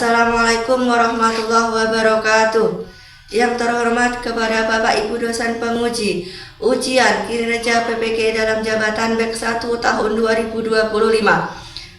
Assalamualaikum warahmatullahi wabarakatuh. Yang terhormat kepada Bapak Ibu dosen penguji ujian kinerja PPK dalam jabatan BEK 1 tahun 2025.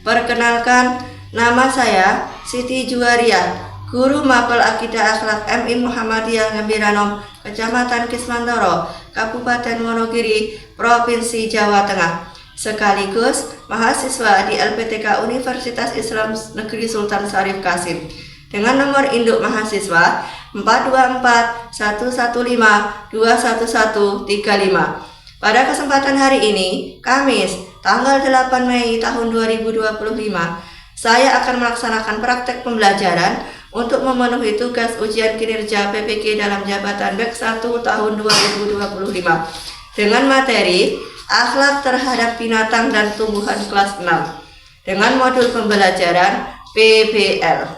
Perkenalkan, nama saya Siti Juwaria, Guru Mapel Akidah Akhlak MI Muhammadiyah Ngebiranom, Kecamatan Kismantoro, Kabupaten Wonogiri, Provinsi Jawa Tengah. Sekaligus mahasiswa di LPTK Universitas Islam Negeri Sultan Syarif Qasim dengan nomor induk mahasiswa 42411521135. Pada kesempatan hari ini, Kamis, tanggal 8 Mei tahun 2025, saya akan melaksanakan praktek pembelajaran untuk memenuhi tugas ujian kinerja PPK dalam jabatan BEK 1 tahun 2025 dengan materi Akhlak terhadap binatang dan tumbuhan kelas 6 dengan modul pembelajaran PBL.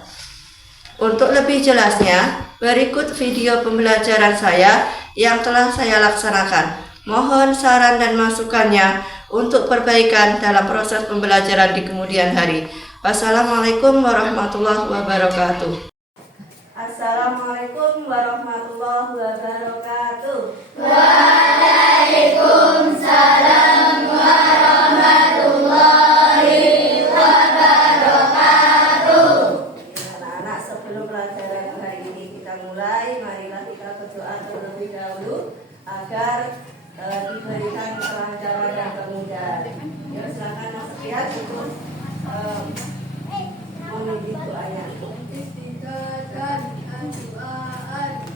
Untuk lebih jelasnya, berikut video pembelajaran saya yang telah saya laksanakan. Mohon saran dan masukannya untuk perbaikan dalam proses pembelajaran di kemudian hari. Wassalamualaikum warahmatullahi wabarakatuh. Assalamualaikum warahmatullahi wabarakatuh. Waalaikumsalam warahmatullahi wabarakatuh. Anak-anak, sebelum pelajaran hari ini kita mulai, marilah kita berdoa terlebih dahulu agar diberikan kelancaran dan kemudahan. Ya, silakan Mas Rian untuk memimpin doanya.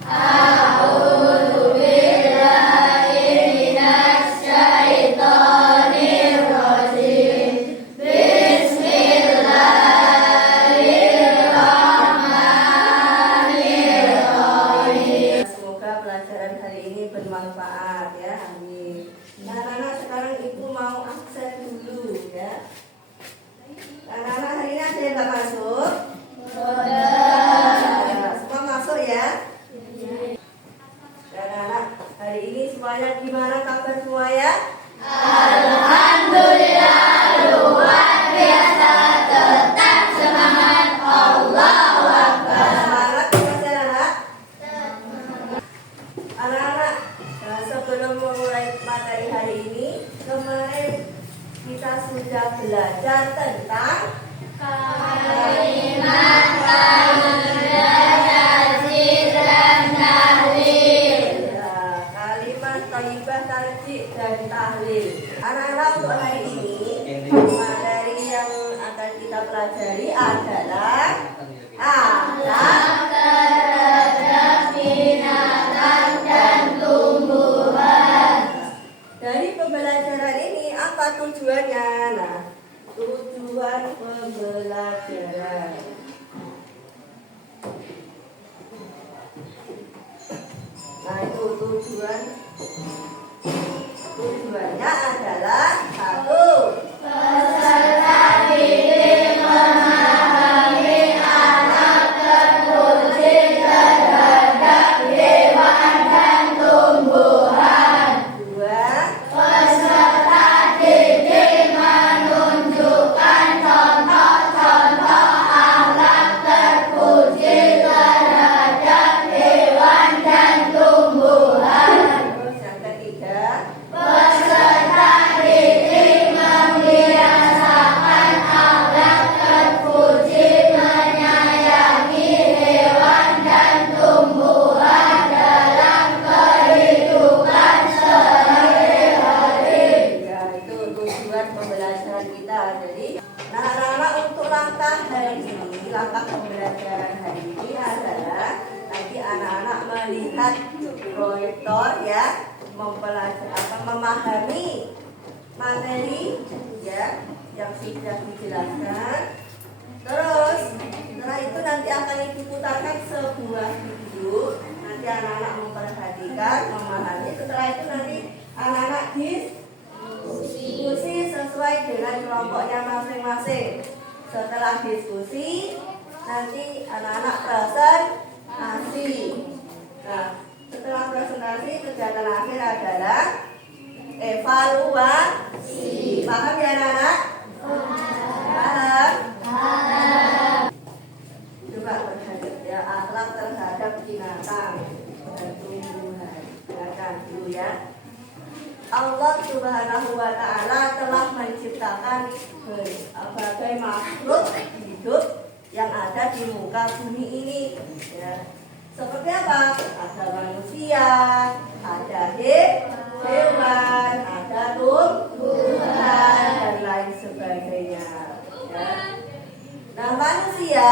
A'udzu billahi minasy syaithanir rajim. Bismillahirrahmanirrahim. Semoga pelajaran hari ini bermanfaat ya. Amin. Anak-anak, sekarang Ibu mau absen dulu ya. Anak-anak, hari ini ada yang nggak masuk? Semua masuk ya. Dan anak, hari ini semuanya gimana kabar semua ya? Alhamdulillah, luar biasa, tetap semangat. Allahu Akbar. Semangat ya anak. Anak-anak, sebelum memulai materi hari ini, kemarin kita sudah belajar tentang kalimat tajid dan tahlil. ya, kalimat thayyibah, tarjih dan tahlil. Anak-anak, untuk hari ini materi yang akan kita pelajari adalah akhlak Terhadap binatang dan tumbuhan. Dari pembelajaran ini apa tujuannya? Nah, tujuan pembelajaran. Nah, itu tujuannya adalah satu, Peserta didik memahami akhlak terpuji terhadap hewan dan tumbuhan. dua, Peserta didik menunjukkan contoh-contoh akhlak terpuji terhadap hewan dan tumbuhan. terus yang ketiga, Peserta didik membiasakan akhlak terpuji menyayangi hewan dan tumbuhan dalam kehidupan sehari-hari. ya itu tujuan pembelajaran kita. Jadi, nah anak-anak, untuk langkah pembelajaran hari ini adalah nanti anak-anak melihat proyektor ya, memahami materi ya yang sudah dijelaskan. Terus setelah itu nanti akan Ibu putarkan sebuah video. Nanti anak-anak memperhatikan, memahami. Setelah itu nanti anak-anak diskusi sesuai dengan kelompoknya masing-masing. Setelah diskusi, nanti anak-anak presentasi. Nah, setelah presentasi, kegiatan akhir adalah evaluasi. Paham ya anak-anak? Paham? akan berbagai makhluk hidup yang ada di muka bumi ini. Ya. Seperti apa? Ada manusia, ada hewan, ada tumbuhan, dan lain sebagainya. Ya. Nah, manusia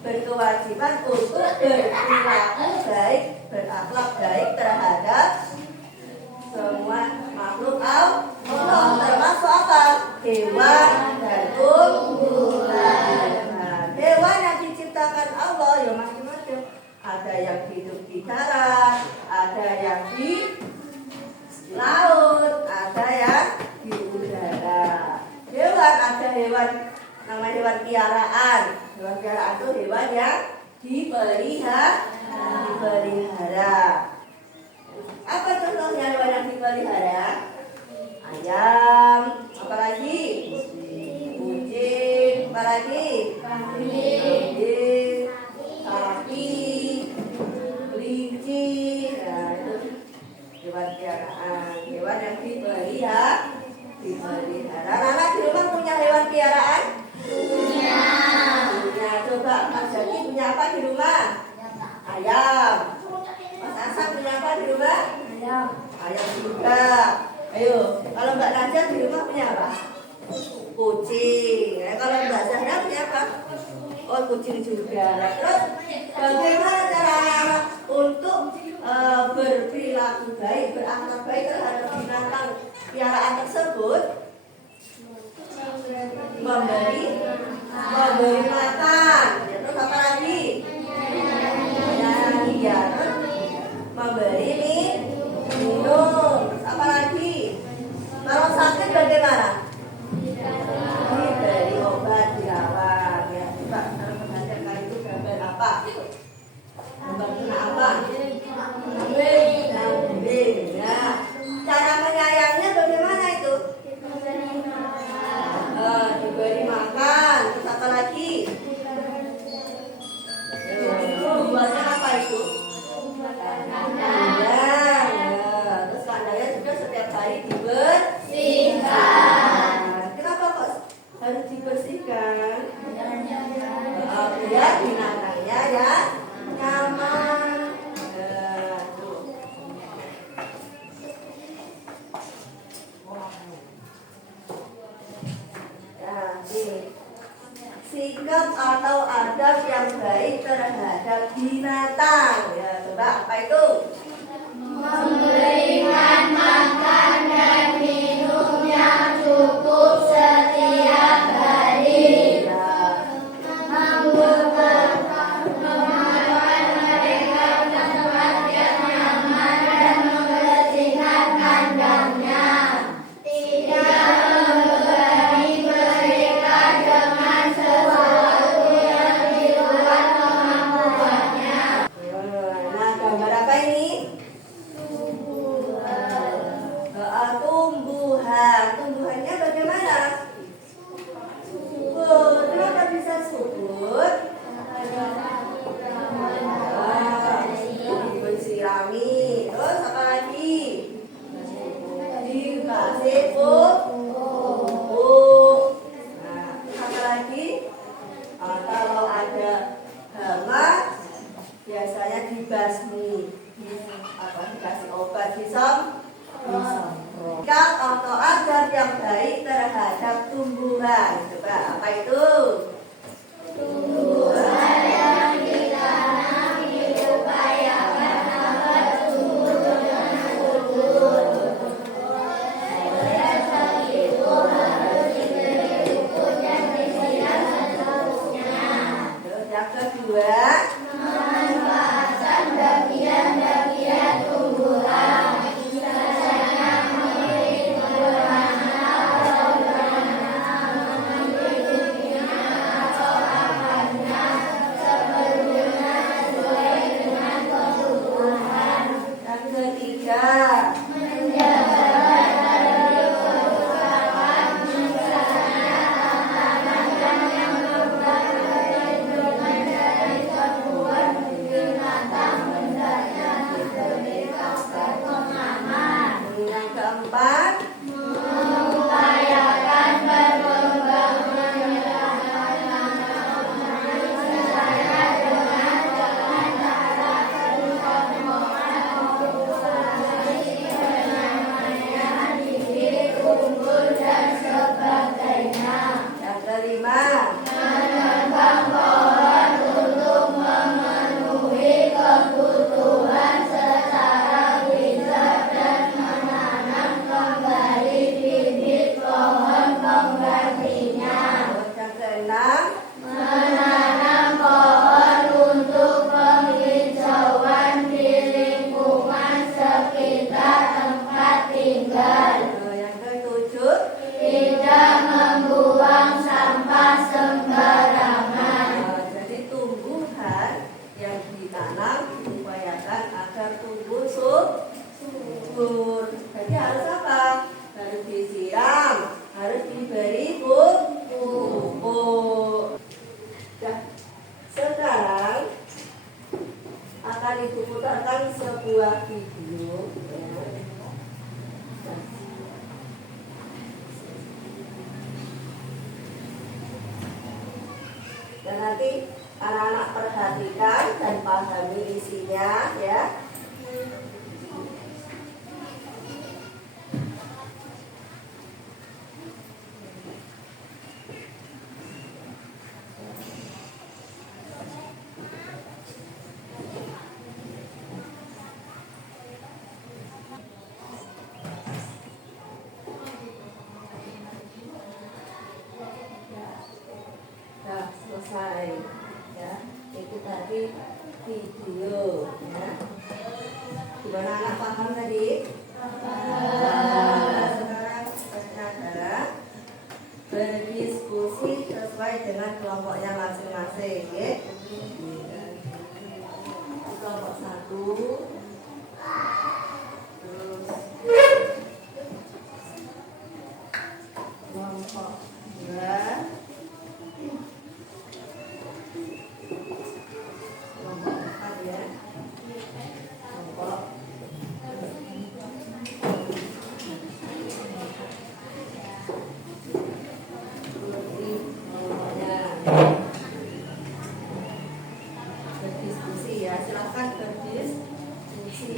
berkewajiban untuk berperilaku baik, berakhlak baik terhadap semua makhluk Allah, termasuk apa? Hewan dan tumbuhan. Nah, hewan yang diciptakan Allah ya macam-macam. Ada yang hidup di darat, ada yang di laut, ada yang di udara. Hewan ada hewan namanya hewan piaraan. Hewan piaraan itu hewan yang dipelihara. Apa contohnya hewan yang dipelihara? Ayam, apalagi? Kucing, apalagi? Kambing, sapi, kelinci. Nah, itu hewan piaraan, hewan yang dipelihara. Anak-anak di rumah punya hewan piaraan? Punya. Coba Mas Jaki punya apa di rumah? Ayam. Mas Hasan punya apa di rumah? Ayam juga. Ayo, kalau Mbak Nadia di rumah punya apa? Kucing. Kalau Mbak Zahra punya apa? Oh, kucing juga. Terus bagaimana cara anak untuk berperilaku baik, berakhlak baik terhadap binatang piaraan tersebut? Memberi makan. Ya, terus apa lagi? Ya, terus memberi minum. Terus apa lagi? Kalau sakit bagaimana? Diberi obat, dirawat. Ya, coba kalau perhatian kali itu gambar apa? Gambar kena apa? Kambing. Ya. Cara menyayangnya bagaimana itu? Diberi makan. Terus apa lagi? Buatnya apa itu? Kandang. Terus kandangnya juga setiap hari dibersihkan. Kenapa kok harus dibersihkan? Biar binatangnya ya nyaman. Sikap atau adab yang baik terhadap binatang. Ya, coba apa itu? Memberikan makan dan minum yang cukup setiap hari. Membuatkan mereka tempat yang nyaman dan membersihkan kandangnya. Tidak membebani mereka dengan sesuatu yang di luar kemampuannya. Nah, gambar apa ini? Tumbuhan. Tumbuhannya bagaimana? Kenapa bisa subur? Disirami. Terus apa lagi? Dikasih pupuk. Nah, apa lagi? Kalau ada hama, biasanya dibasmi atau dikasih obat disemprot. Sikap atau adab yang baik terhadap tumbuhan. Coba apa itu? Tumbuhan yang ditanam diupayakan agar tumbuh dengan subur. Itu harus diberi pupuk dan disiram seterusnya. Terus yang kedua, memanfaatkan bagian-bagian tumbuhan. akan Ibu putarkan sebuah video ya. Dan nanti anak-anak perhatikan dan pahami isinya ya. Nah, selesai ya. Itu tadi video ya. Gimana anak paham tadi? Nah, sekarang tugasnya adalah berdiskusi sesuai dengan kelompoknya masing-masing ya. Kelompok 1 terus kelompok 2 kelompok 4 ya. Kelompok berdiskusi ya, silakan berdiskusi.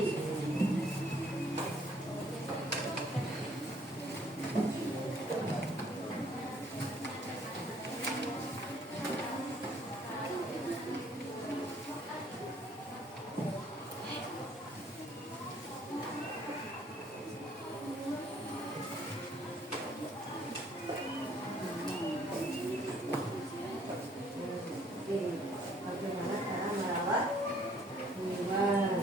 Oke, bagaimana cara merawat hewan?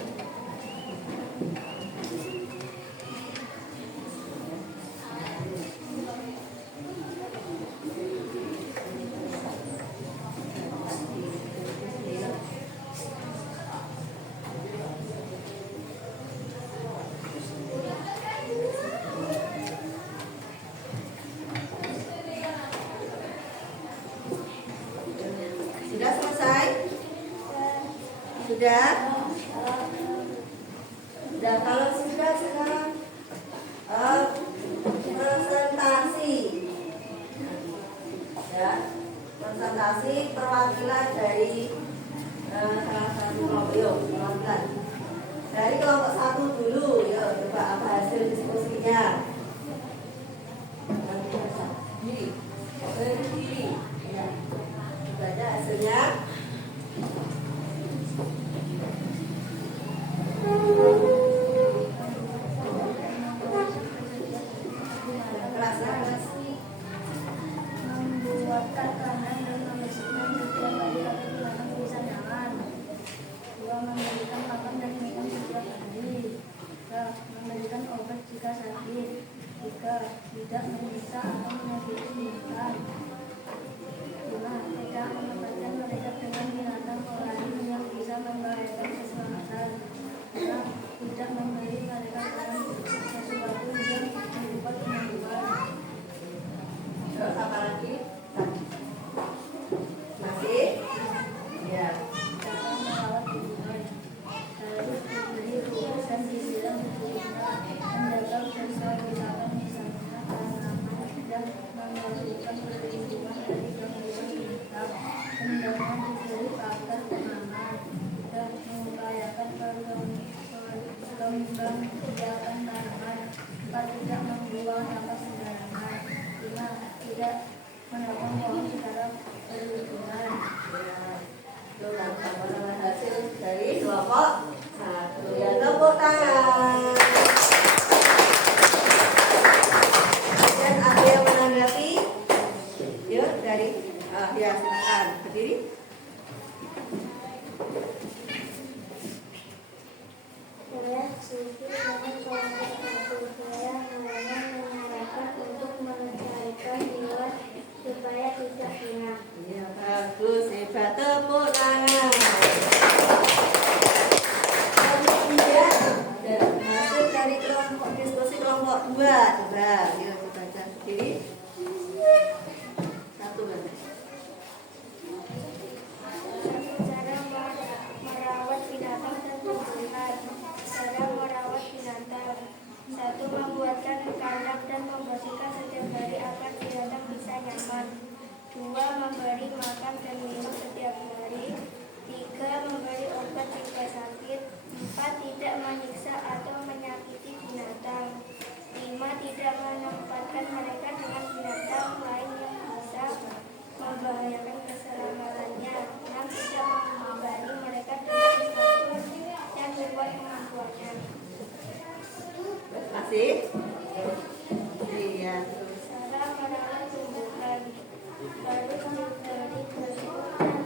Sudah selesai? Sudah? Sudah, kalau sudah sekarang presentasi ya, presentasi perwakilan dari salah satu kelompok. Yuk, perwakilan dari kelompok 1 dulu. Yuk, coba apa hasil diskusinya? Berdiri ya. Baca hasilnya. Kelas. Membuatkan kandang dan membersihkan setiap hari agar binatang bisa nyaman. 2. Memberikan makan dan minum setiap hari. 3. Memberikan obat jika sakit. 4. Tidak menyiksa atau menyakiti binatang. 5. Tidak menempatkan mereka dengan binatang lain yang bisa membahayakan keselamatan. 6. Tidak memberi mereka dengan sesuatu yang berupa kemampuan. Terus apa lagi? Masih? Ya. Cara merawat lingkungan. Harus diberi ruang dan disiram seterusnya. Menjaga kebersihan misalnya tanaman dan menghasilkan perlindungan dari gangguan binatang. Hendaknya diberi pagar pengaman dan mengupayakan pengembang biakan tanaman. 4. Tidak membuang sampah sembarangan. 5. Tidak menopang pohon secara berlebihan. Itu sama hasil dari kelompok 1 ya, tepuk tangan. Dan ada yang menanggapi? Yuk dari ya silakan berdiri. Saya setuju dengan kelompok 1. Saya hanya menyarankan untuk melestarikan hewan supaya tidak punah. Ya bagus, hebat, tepuk tangan. Kemudian hasil dari kelompok diskusi kelompok 2. Coba, yuk dibaca sendiri. 1 berarti. Cara merawat binatang tentu memberi makan dan minum setiap hari. 3. Memberi obat jika sakit. 4. Tidak menyiksa atau menyakiti binatang. 5. Tidak menempatkan mereka dengan binatang lain yang bisa membahayakan keselamatannya. 6. Tidak membebani mereka dengan sesuatu yang luar kemampuannya. Terima kasih. Iya. Cara merawat tumbuhan. Baru diberi pupuk dan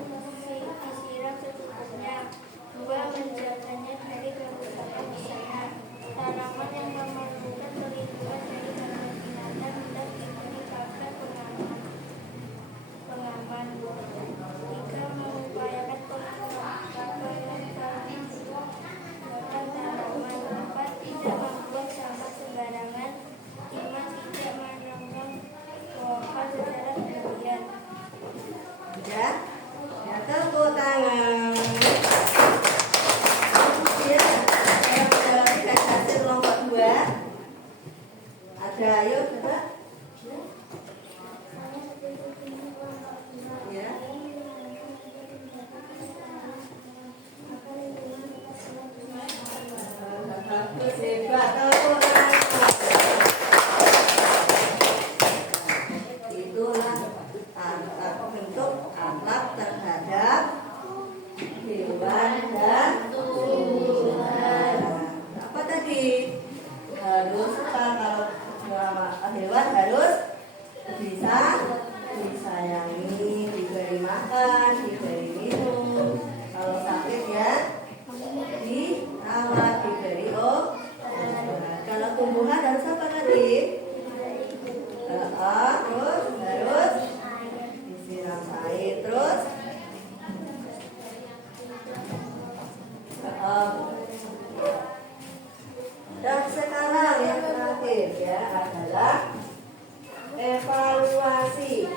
disiram secukupnya. 2. Menjaganya dari kerusakan di sana. Tanaman yang memerlukan perlindungan dari banyak binatang dan diberi pagar pengaman. 3. Mengupayakan pengembangan tanaman. 4. Tidak membuang sampah sembarangan. 5. Tidak menanam pohon secara berlebihan. Sudah? Ya, tepuk tangan. Ya, yang sudah hasil kelompok 2. Ada, ayo coba. Ya. Bagus, hebat, tepuk tangan. Itulah bentuk akhlak terhadap hewan dan tumbuhan. Apa tadi? Harus kalau hewan harus bisa disayangi, diberi makan, diberi minum. Kalau sakit ya dirawat, diberi obat. Kalau tumbuhan harus apa tadi? Terus harus disiram air, terus dan sekarang yang terakhir ya adalah evaluasi.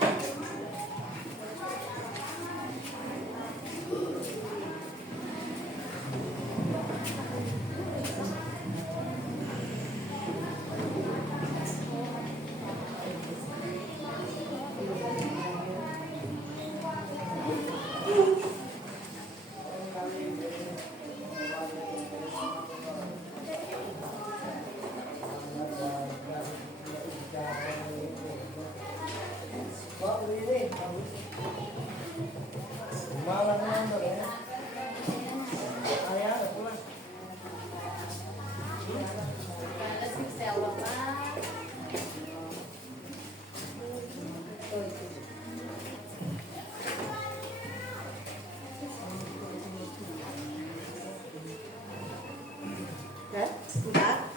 Ya, sudah.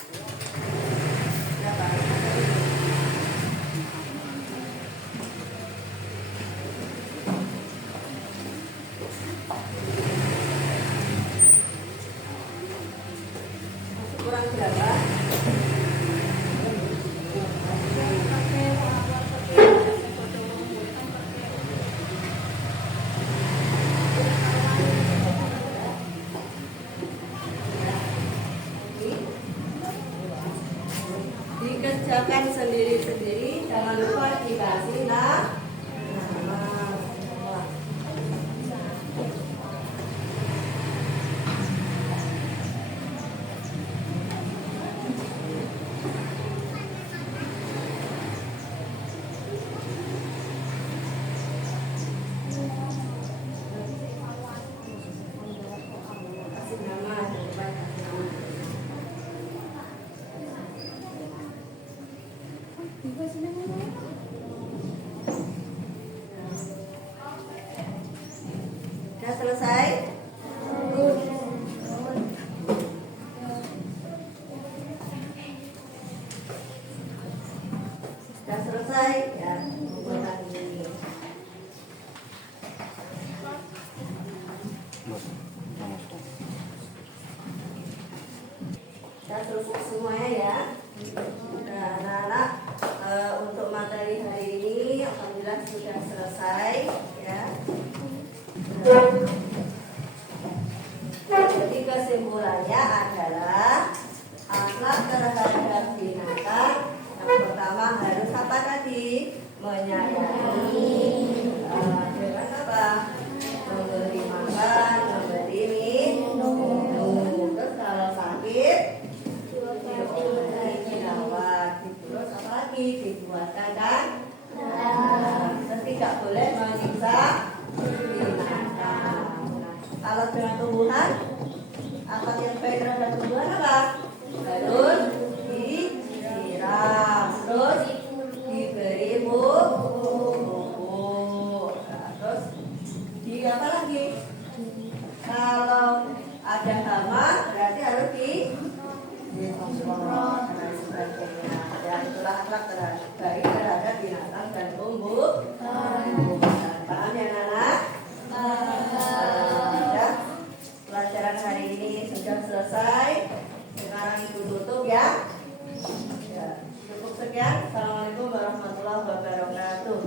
Berapa? Kurang berapa? Dikerjakan sendiri-sendiri, jangan lupa dikasih nama. Kasih nama, jangan lupa kasih nama. Sudah selesai? Sudah selesai ya pembuatan ini. Sudah selesai semuanya ya. Nah, anak-anak untuk materi hari ini alhamdulillah sudah selesai ya. Jadi kesimpulannya adalah akhlak terhadap binatang yang pertama harus apa tadi? Menyayangi, menyiksa binatang. Nah, kalau dengan tumbuhan, akhlak yang baik terhadap tumbuhan apa? Harus disiram, terus diberi pupuk. Nah, terus di apa lagi? Kalau ada hama berarti harus disemprot dan sebagainya. Dan itulah akhlak baik terhadap binatang dan tumbuhan. Paham ya anak? Ya. Pelajaran hari ini sudah selesai. Sekarang ibu tutup ya. Cukup sekian. Assalamualaikum warahmatullahi wabarakatuh.